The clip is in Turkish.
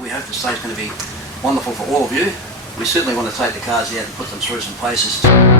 We hope the state's going to be wonderful for all of you. We certainly want to take the cars out and put them through some paces.